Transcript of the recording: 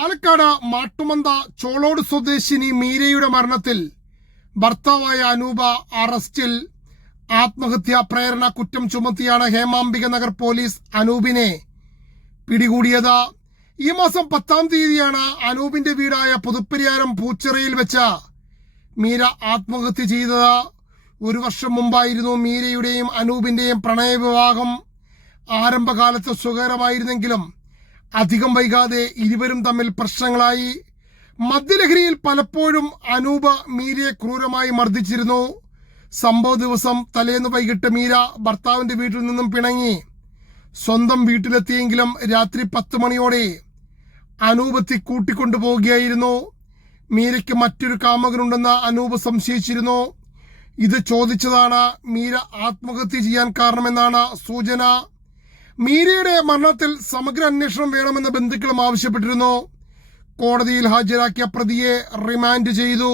പാലക്കാട് മാട്ടുമന്ത ചോളോട് സ്വദേശിനി മീരയുടെ മരണത്തിൽ ഭർത്താവായ അനൂപ അറസ്റ്റിൽ. ആത്മഹത്യാ പ്രേരണ കുറ്റം ചുമത്തിയാണ് ഹേമാംബിക നഗർ പോലീസ് അനൂപിനെ പിടികൂടിയത്. ഈ മാസം 10-ാം തീയതിയാണ് അനൂപിന്റെ വീടായ പുതുപ്പരിയാരം പൂച്ചിറയിൽ വെച്ച് മീര ആത്മഹത്യ ചെയ്തത്. 1 വർഷം മുമ്പായിരുന്നു മീരയുടെയും അനൂപിന്റെയും പ്രണയവിവാഹം. ആരംഭകാലത്ത് സുഖകരമായിരുന്നെങ്കിലും അധികം വൈകാതെ ഇരുവരും തമ്മിൽ പ്രശ്നങ്ങളായി. മദ്യലഹരിയിൽ പലപ്പോഴും അനൂപ് മീരയെ ക്രൂരമായി മർദ്ദിച്ചിരുന്നു. സംഭവ ദിവസം തലേന്ന് വൈകിട്ട് മീര ഭർത്താവിന്റെ വീട്ടിൽ നിന്നും പിണങ്ങി സ്വന്തം വീട്ടിലെത്തിയെങ്കിലും രാത്രി 10 മണിയോടെ അനൂപ് കൂട്ടിക്കൊണ്ടുപോവുകയായിരുന്നു. മീരയ്ക്ക് മറ്റൊരു കാമുകനുണ്ടെന്ന് അനൂപ് സംശയിച്ചിരുന്നു. ഇത് ചോദിച്ചതാണ് മീര ആത്മഹത്യ ചെയ്യാൻ കാരണമെന്നാണ് സൂചന. മീരയുടെ മരണത്തിൽ സമഗ്ര അന്വേഷണം വേണമെന്ന് ബന്ധുക്കളും ആവശ്യപ്പെട്ടിരുന്നു. കോടതിയിൽ ഹാജരാക്കിയ പ്രതിയെ റിമാൻഡ് ചെയ്തു.